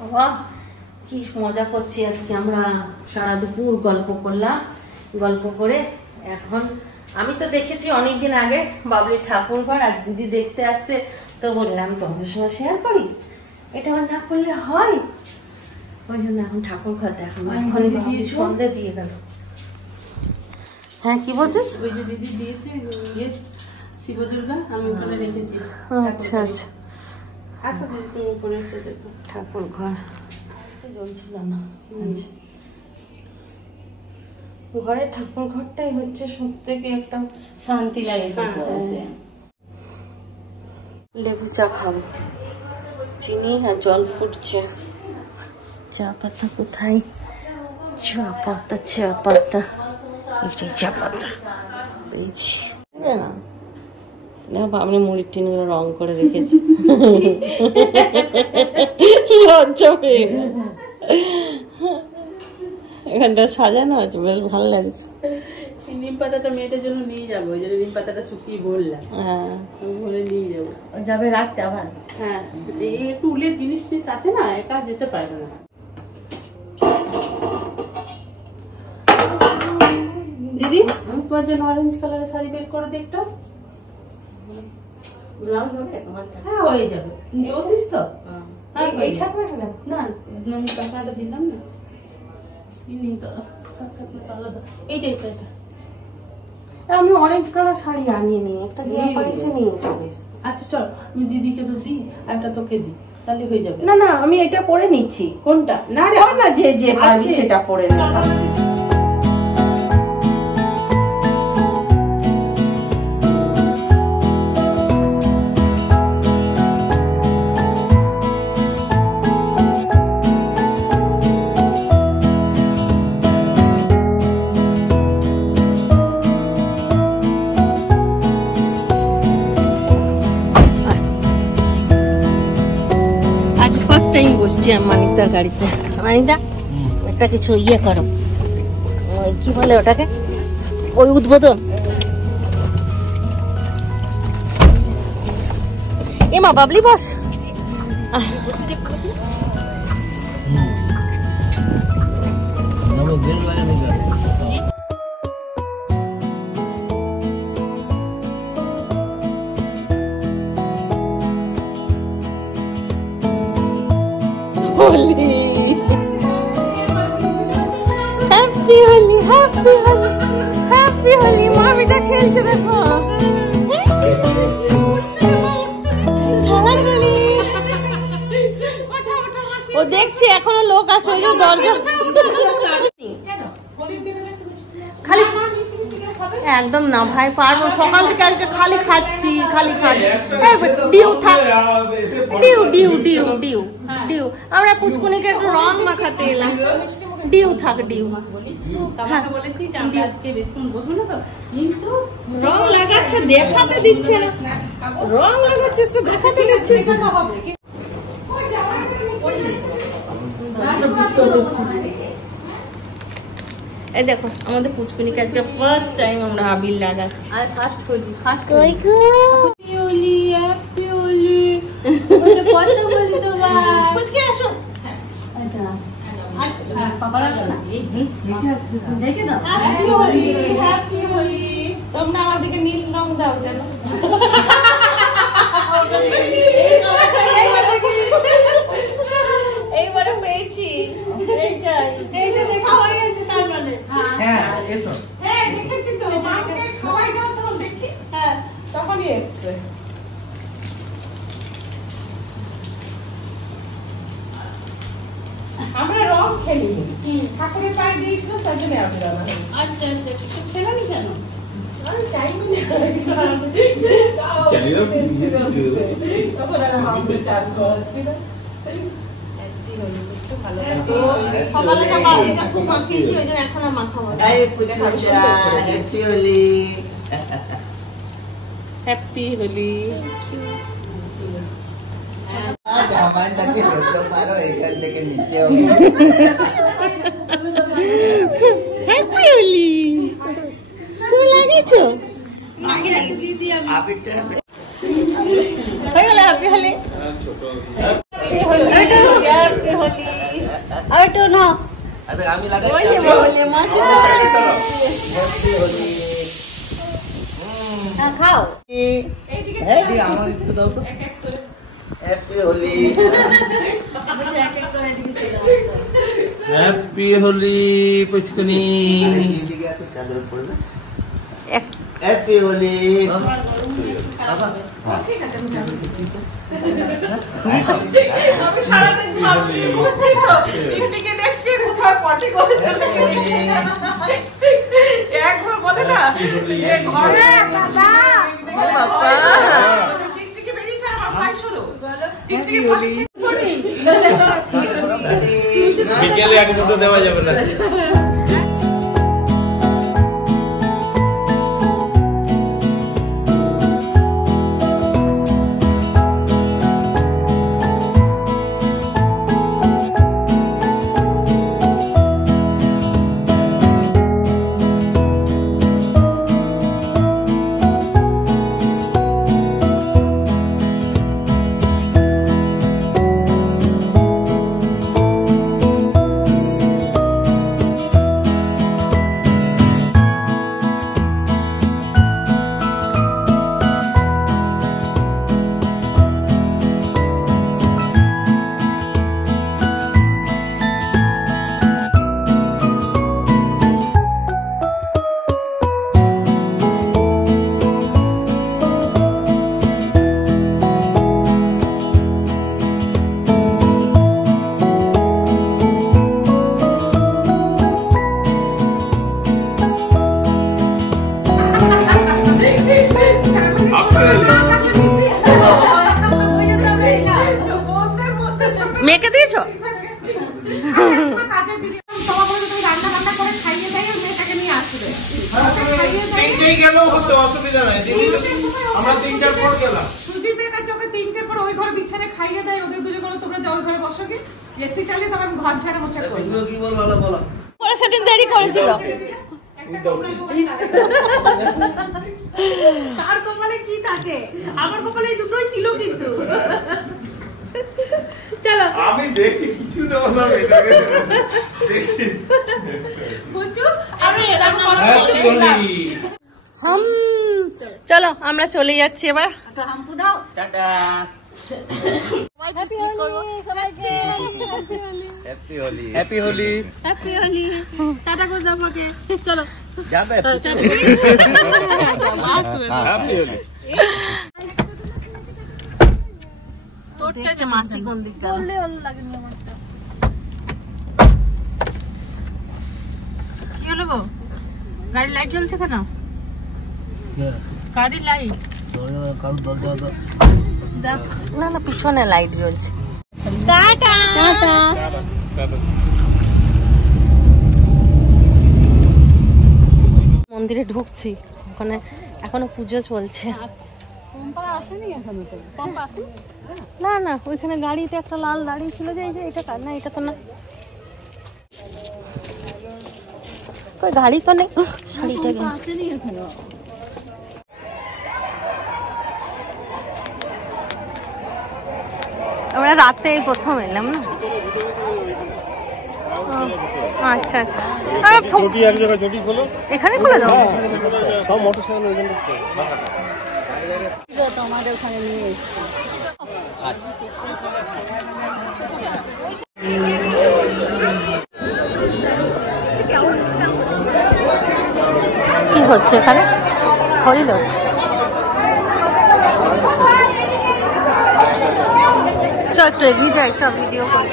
বাবা কি মজা করছি আজকে আমরা, সারা দুপুর গল্প করলাম। গল্প করে এখন আমি তো দেখেছি অনেকদিন আগে বাবলির ঠাকুর ঘর, আজ দিদি দেখতে আসছে তো বললাম তোমাদের সঙ্গে শেয়ার করি, এটা আমার না করলে হয়, ওই জন্য এখন ঠাকুর ঘর দেখাবো। এখন সন্ধ্যে দিয়ে গেল। হ্যাঁ কি বলছিস? ওই যে দিদি দিয়েছে শিব দুর্গা, আমি ওখানে রেখেছি। আচ্ছা আচ্ছা আচ্ছা দিদি তুমি উপরে এসে দেখো ঠাকুর ঘর জ্বলছিল না। ঘরে ঠাকুর ঘরটাই হচ্ছে সব থেকে একটা শান্তি লাগে। লেবু চা খাবো, চিনি আর জল ফুটছে। চা পাতা কোথায়? চা পাতা চা পাতা, এটাই চা পাতা পেয়েছি না। বাবলি মুড়ির টিনগুলো রং করে রেখেছি। লজ্জা পেয়ে এখানটা সাজানো আছে, বেশ ভালো লাগছে। নিম পাতাটা মেয়েদের জন্য নিয়ে যাবো, ওই জন্য নিম পাতাটা শুকিয়ে বললাম। হ্যাঁ বলে নিয়ে যাবো, যাবে রাখতে আবার। হ্যাঁ এই একটু উলের জিনিস টিনিস আছে না, একা যেতে পারবে না। দিদি তোমার জন্য অরেঞ্জ কালারের শাড়ি বের করে দেখটা। ব্লাউজ হবে তোমার? হ্যাঁ হয়ে যাবে। চৌত্রিশ তো? এই ছাপটা না, আমি টাকাটা দিলাম না। আমি অরেঞ্জ কালার শাড়ি আনিনি, একটা যে পাইছে নিয়ে চলে। আচ্ছা চল আমি দিদিকে তো দিই, একটা তোকে দিই, তাহলে হয়ে যাবে। না না আমি এটা পরে নিচ্ছি। কোনটা? না রে না, যে যে পারবি সেটা পরে নে। বসছি আমি মানিকদার গাড়িতে। মানিকদা একটা কিছু ইয়ে করো, ওই কি বলে ওটাকে, ওই উদ্বোধন। এমা Babli boss. Holi happy Holi happy Holi happy Holi. মামিটা খেলছে দেখো। ও দেখছি এখনো লোক আছে, ওই যে দরজা খালি। একদম না ভাই, পারবো সকাল থেকে আজকে খালি খাচ্ছি খালি খাচ্ছি। ডিউ থাক, ডিউ ডিউ ডিউ ডিউ ডিউ। আমরা পুচকুনিকে একটু রং মাখাতে এলাম। ডিউ থাক, ডিউ বলেছি যে আমরা আজকে বেশিক্ষণ বসবো না, তো কিন্তু রং লাগাচ্ছে দেখাতে দিচ্ছে না, রং লাগাচ্ছে দেখাতে দিচ্ছে না। এই দেখো আমাদের পুচকুনিকে আজকে ফার্স্ট টাইম আমরা আবির লাগাচ্ছি। আর ফার্স্ট হোলি, ফার্স্ট কই গো হোলি হ্যাপি হোলি। কত বলি তোমার পুচকি আসো। দেখে দাও হ্যাপি হোলি হ্যাপি হোলি। তোমরা আমার দিকে নীল রং দাও কেন? এইবারে পেয়েছি। এইটা দেখা হয়ে গেছে তার মানে। হ্যাঁ এসো। হ্যাঁ দেখেছি তো, মাকে সবাই যখন দেখি হ্যাঁ তখনই এসছে। আমরা রং খেলি, ঠাকুরের পায়ে দিয়েছিল তার জন্য আমি রং। আচ্ছা আচ্ছা খেলানি কেন? আমি চাইনি তখন আর আমাকে চান করছিল। সকালে সকাল এটা খুব মাখিয়েছি, ওই জন্য এখন আর মাখাবো। হ্যাপি হোলি। হ্যাপি হোলি তুমি লাগিয়েছো? হয়ে গেল হ্যাপি হোলি। হোলি। আর তো না আচ্ছা আমি লাগাই ওই যে বলে মাছ না খাও। হ্যাপি আমার একটু দাও তো। হ্যাপি হোলি। হ্যাপি হোলি পুচকুনি। হ্যাপি হোলি। ঠিক আছে আমি সারাদিন ঝাড়ি করছি তো টিকটিকি দেখছি কোথায় পটি করেছে একবার বলে না যে ঘরে বাবা টিকটিকি বেরিয়েছে আমার ভাই শুরু টিকটিকি পটি বিকেলে এক দুটো দেওয়া যাবে না। মেয়েকে দিয়েছো? সুজিতের কাছে ওকে 3টের পর ওই ঘরে বিছানে খাইয়ে দেয়, ওদের দুজন বলে তোমরা যাও ওই ঘরে বসো, কি এসি চালিয়ে তখন ঘর ঝাড়া মোছা করি। কি বল ভালো বলো। ওরা সেদিন দেরি করেছিল। কার কপালে কি থাকে? আমার কপালে এই দুটোই ছিল কিন্তু। চলো আমি দেখছি কিছু দেব না এটাকে দেখছি বুঝছো আমি এরকম হ্যাপি হোলি। চলো আমরা চলে যাচ্ছি এবার। টাটা। হ্যাপি হোলি সবাইকে। Happy Holi. Happy Holi. Happy Holi. টাটা করে দাও আমাকে। চলো যাবে। হ্যাপি হোলি। দেখছে মাসি কোন দিক গেল। কি হলো গো? গাড়ির লাইট জ্বলছে কেন? গাড়ির লাইট না না পিছনে লাইট জ্বলছে। Tata tata. মন্দিরে ঢুকছি, ওখানে এখনো পুজো চলছে। না না ওইখানে গাড়িতে একটা লাল দাঁড়িয়ে ছিল যে, এই যে এটা কার না, এটা তো না, ওই গাড়ি তো নেই। শাড়িটা আমরা রাতে এই প্রথম এলাম না। আচ্ছা আচ্ছা ছোটি এক জায়গায় ছোটি খোলো, এখানে খুলে দাও। সব মোটরসাইকেল ওই জন্য তোমাদের ওখানে নিয়ে কি হচ্ছে এখানে? হরিলোট। চ একটু এগিয়ে যাই, চ ভিডিও করি।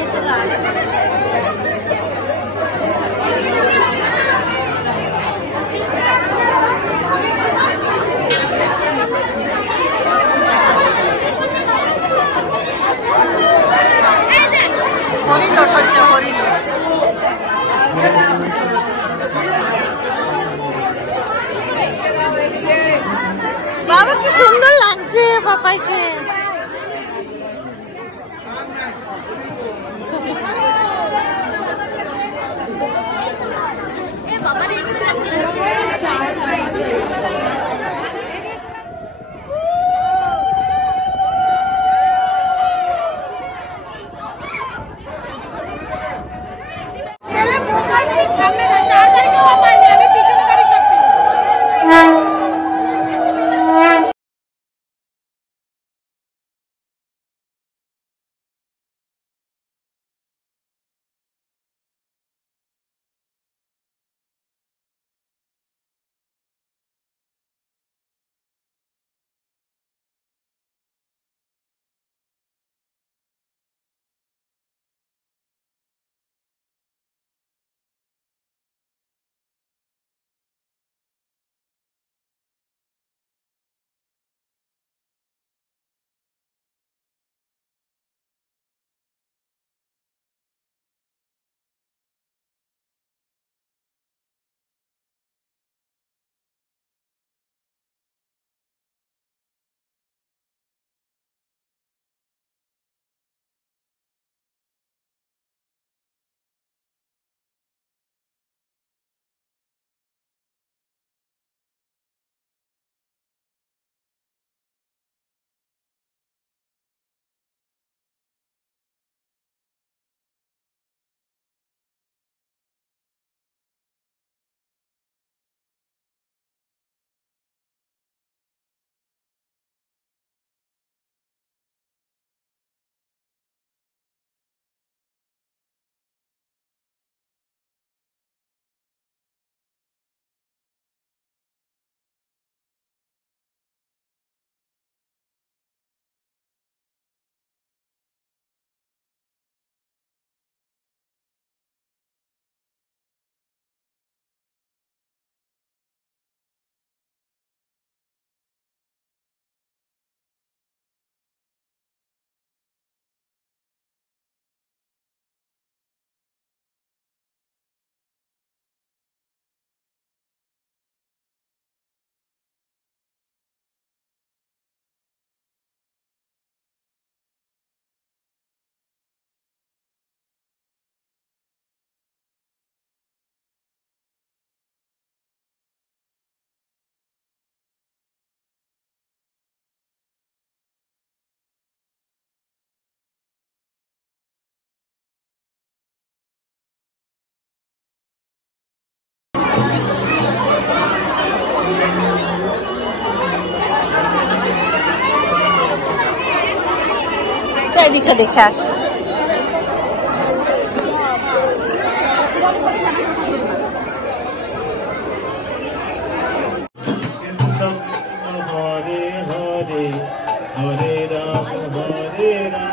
হরিলোট হচ্ছে, হরিলোট। বাবা কি সুন্দর লাগছে পাপাইকে। সামনে 4 তারিখেও পাইনি, আমি পিছনে গাড়ি সব চারিদিকটা দেখে আসি। হরে হরে হরে রাম হরে রাম।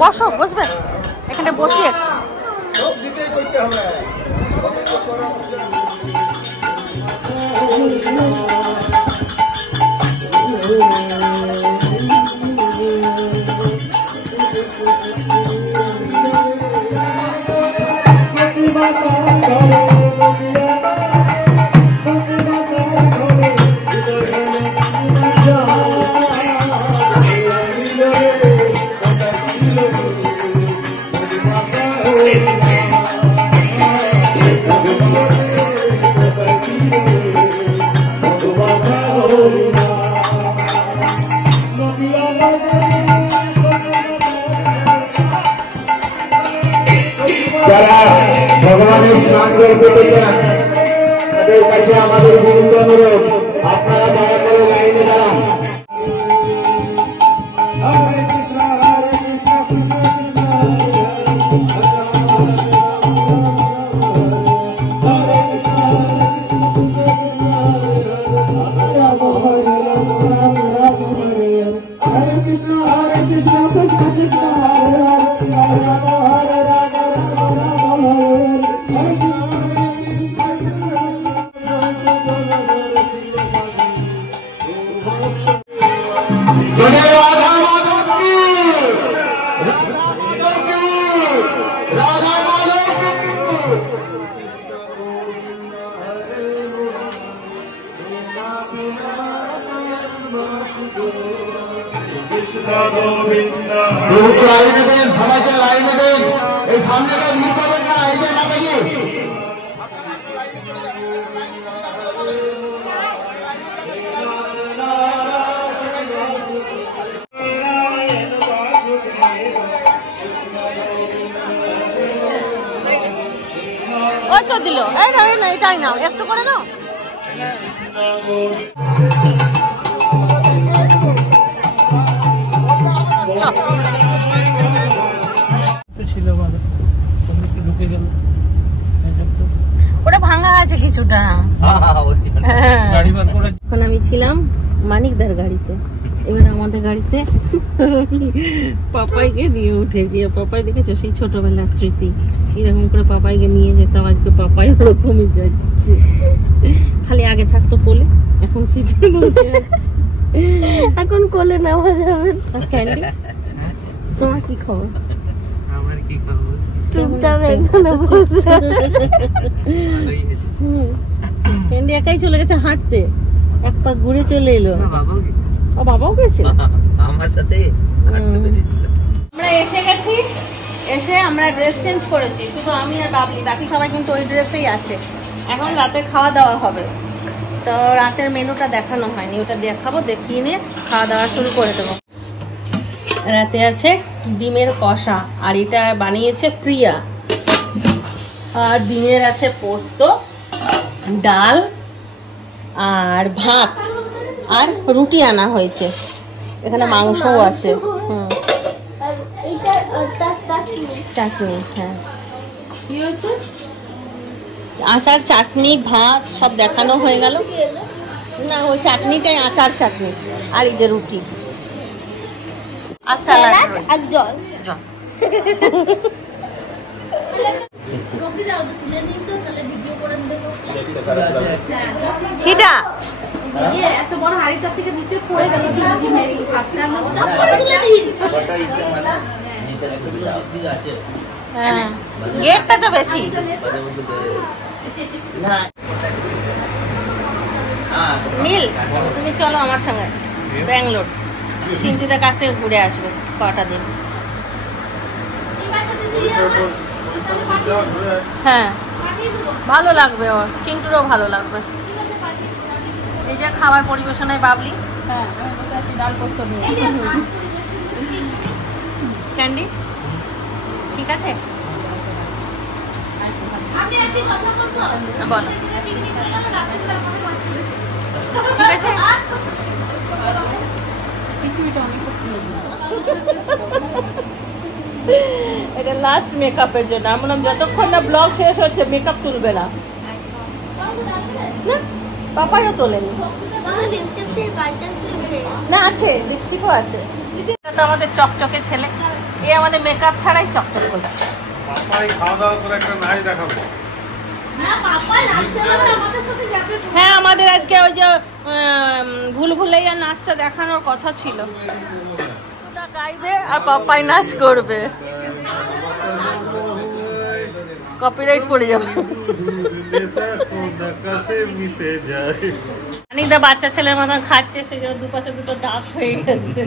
বসো, বসবেন এখানে বসিয়ে। Thank you. ভগবানের স্নান করতে চান তাদের কাছে আমাদের গুরুত্ব অনুরোধ, আপনারা দয়া করে লাইনে দাঁড়ান। হরে কৃষ্ণ কৃষ্ণ কৃষ্ণ লাইনে দেন, সবাইকে লাইনে দেন, এই সামনেটা ভিড় পাবেন না, এই যে মাতাজি ওই তো দিল, এই না এটাই নাও, একটু করে নাও। ওটা ভাঙা আছে কিছুটা। এখন আমি ছিলাম মানিকদার গাড়িতে, এবার আমাদের গাড়িতে পাপাইকে নিয়ে উঠেছি। পাপাই দেখেছো সেই ছোটবেলার স্মৃতি, এরকম করে পাপাইকে নিয়ে যেতাম। আজকে পাপাই ওরকমই যাচ্ছে, খালি আগে থাকতো কোলে, এখন সিটে বসে আছে। এখন কোলে নেওয়া যাবে। ক্যান্ডি, তোমার কি খবর? আমার কি খবর? চুপচাপ এখানে বসে। ক্যান্ডি একাই চলে গেছে হাঁটতে, এক পা ঘুরে চলে এলো। ও বাবাও গেছিল আমার সাথে। আমরা এসে গেছি, এসে আমরা ড্রেস চেঞ্জ করেছি, শুধু আমি আর বাবলি, বাকি সবাই কিন্তু ওই ড্রেসেই আছে। এখন রাতে খাওয়া দাওয়া হবে, তো রাতের মেনুটা দেখানো হয়নি, ওটা দেখাবো, দেখিয়ে নিয়ে খাওয়া দাওয়া শুরু করে দেবো। রাতে আছে ডিমের কষা, আর এটা বানিয়েছে প্রিয়া। আর দিনের আছে পোস্ত, ডাল আর ভাত, আর রুটি আনা হয়েছে। এখানে মাংসও আছে, চাটনি, হ্যাঁ আচার, চাটনি, ভাত সব দেখানো হয়ে গেল। না ওই চাটনিটাই আচার চাটনি, আর এই যে রুটি আর স্যালাড আর জল। কিটা এত বড় হাড়িটার থেকে দিতে পড়ে গেল। হ্যাঁ গেটটা তো বেশি। নীল, তুমি চলো আমার সঙ্গে ব্যাঙ্গালোর, চিন্টুদের কাছ থেকে ঘুরে আসবে কটা দিন। হ্যাঁ ভালো লাগবে, ওর চিন্টুরও ভালো লাগবে। এই যে খাবার পরিবেশনায় বাবলি, হ্যাঁ ডাল পোস্ত ক্যান্ডি, ঠিক আছে বলো, ঠিক আছে। এটা লাস্ট মেকআপের জন্য, আমি বললাম যতক্ষণ না ব্লগ শেষ হচ্ছে মেকআপ তুলবে না। পাপাইও তোলেনি না, আছে লিপস্টিকও আছে। এটা তো আমাদের চকচকে ছেলে, এ আমাদের মেকআপ ছাড়াই চকচক করছে। হ্যাঁ আমাদের আজকে ওই যে ভুল ভুলাইয়া নাচটা দেখানোর কথা ছিল, গাইবে আর পাপাই নাচ করবে, কপিরাইট পড়ে যাবে। অনেকটা বাচ্চা ছেলের মতন খাচ্ছে, সেই জন্য দুপাশে দুটো দাঁত হয়ে গেছে।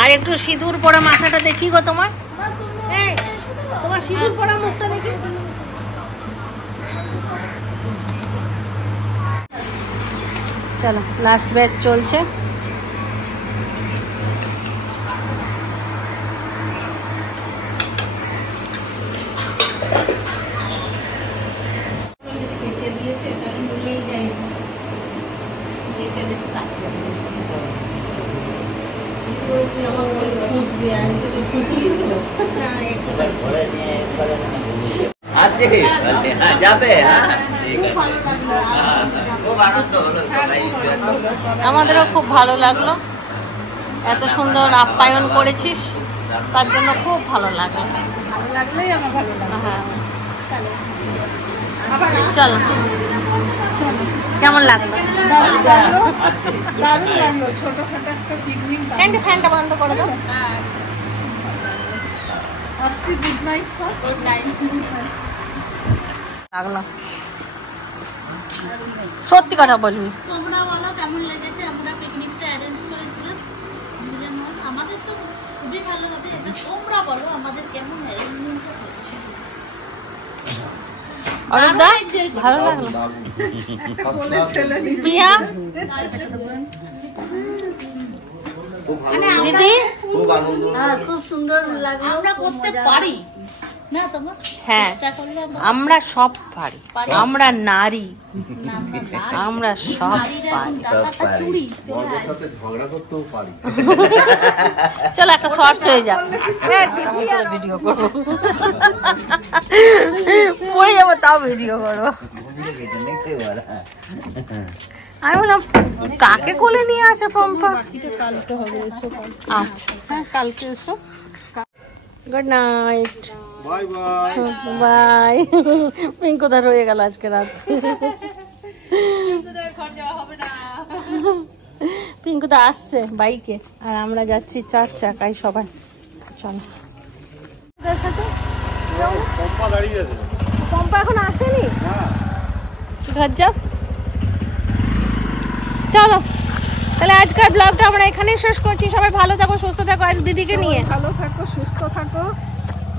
আর একটু সিঁদুর পরা মাথাটা দেখি গো তোমার, তোমার সিঁদুর পরা মুখটা দেখি। চলো লাস্ট ব্যাচ চলছে। আমাদেরও খুব ভালো লাগলো, এত সুন্দর আপ্যায়ন করেছিস তার জন্য খুব ভালো লাগলো। হ্যাঁ চলো, কেমন লাগলো? দারুণ লাগলো, ছোটখাটো একটা পিকনিক। ফ্যানটা বন্ধ করে দাও। আসছি, গুড নাইট সব। Good night. লাগলো, সত্যি কথা বলবি। তোমরা বলো কেমন লেগেছে? আমরা পিকনিকটা অ্যারেঞ্জ করেছিলাম, আমাদের তো খুবই ভালো হবে। এবার তোমরা বলো আমাদের কেমন অ্যারেঞ্জমেন্টটা হচ্ছে। অরূপদা ভালো লাগলো? প্রিয়া, দিদি খুব সুন্দর লাগলো। আমরা করতে পারি না তোমরা? হ্যাঁ, আমরা সব পারি, আমরা নারী, আমরা সব পারি। চলো একটা শর্টস হয়ে যাক, ভিডিও করবো, পড়ে যাবো তাও ভিডিও করবো। আমি বললাম কাকে কোলে নিয়ে আছে পম্পা? কালকে হবে, এসো আচ্ছা, হ্যাঁ কালকে এসো। Good night, by. পিঙ্কুদা রয়ে গেল আজকে রাত। পিঙ্কুদা আসছে বাইকে, আর আমরা যাচ্ছি 4 চাকায় সবাই। চলো, পম্পা এখন আসেনি, ঘর যাও। চলো তাহলে আজকের ব্লগটা আমরা এখানেই শেষ করছি। সবাই ভালো থাকো, সুস্থ থাকো, আর দিদিকে নিয়ে ভালো থাকো, সুস্থ থাকো।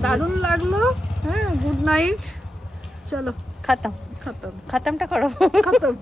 দারুণ লাগলো। হ্যাঁ, গুড নাইট। চলো, খতম, খতম। খতমটা করো। খতম।